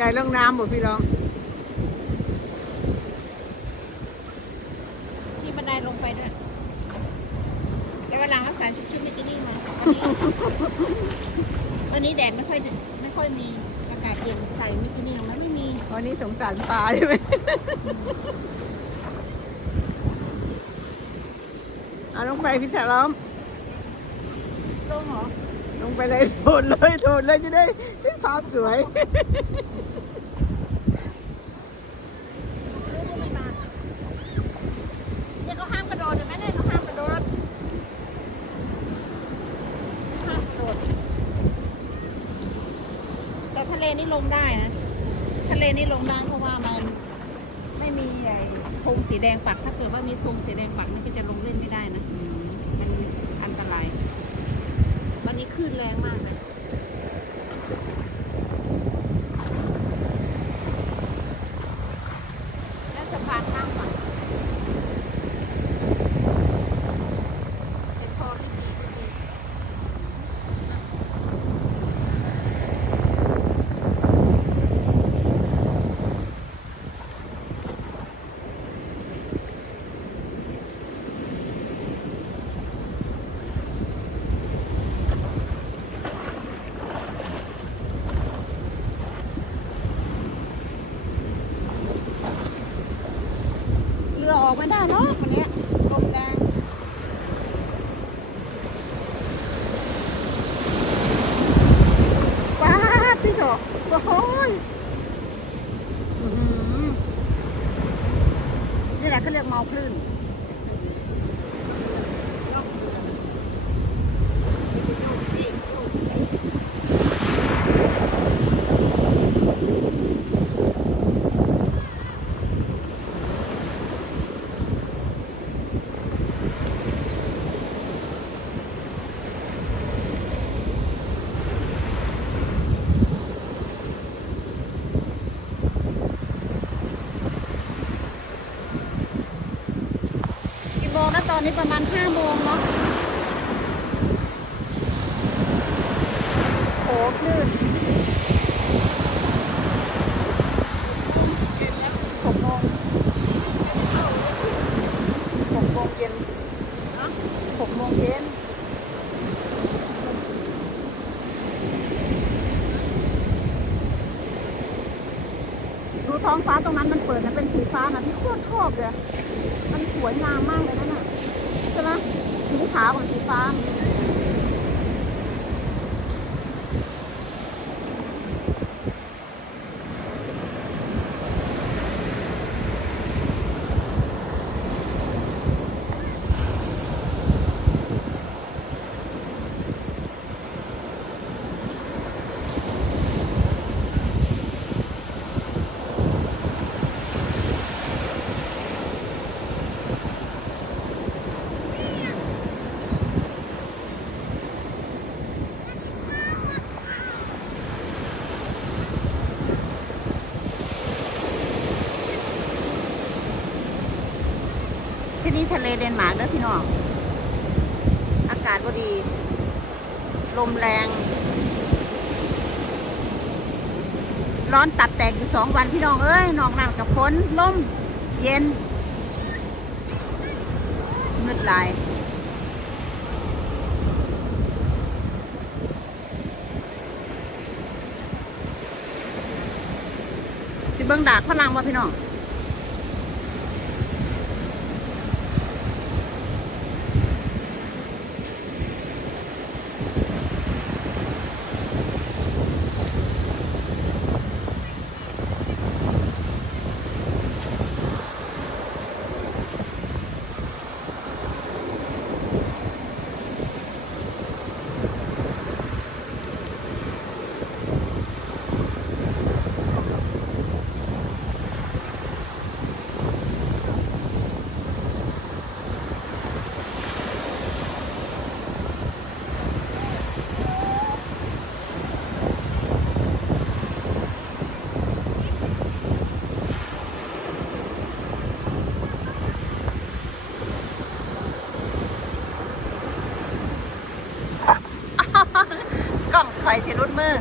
ไดลงน้ำบ่พี่น้องมีบันไดลงไปด้วยแต่วันหลังรักษาชุดบิกินี่มาวันนี้แดดไม่ค่อยมีอากาศเย็นใส่บิกินี่ลงมาไม่มีวันนี้สงสารปลาใช่ไหมเอาลงไปพี่สาวล้อมลงเหรอลงไปเลยโดดเลยจะได้ภาพสวยเนี่ยเขาห้ามกระโดดเห็นไหมเนี่ยเขาห้ามกระโดดแต่ทะเลนี่ลงได้นะทะเลนี่ลงได้เพราะว่ามันไม่มีไอ้ธงสีแดงปักถ้าเกิดว่ามีธงสีแดงปักนี่ก็จะลงเล่นไม่ได้นะมันอันตรายวันนี้คลื่นแรงมากเลยแล้วสะพานข้ามฝั่งเป็นพอที่ดีที่ดีเรือออกไม่ได้เนาะวันนี้ลมแรงป้าที่เถอะโอ้ยนี่แหละเขาเรียกเมาคลื่นกี่โมงนะตอนนี้ประมาณ5 โมงเนาะโอ้คลื่น6 โมงเย็น6 โมงเย็นดูท้องฟ้าตรงนั้นมันเปิดนะเป็นสีฟ้านะพี่โคตรชอบเลยมันสวยงามมากเลยนั่นน่ะใช่ไหมสีขาวกับสีฟ้าที่นี่ทะเลเดนมาร์กเด้อพี่น้องอากาศก็ดีลมแรงร้อนตับแตกอยู่2 วันพี่น้องเอ้ยนอกนั้นกับฝนลมเย็นมืดหลายสิเบิ่งดากพลังว่าพี่น้องกล้องไฟสิรุดมือ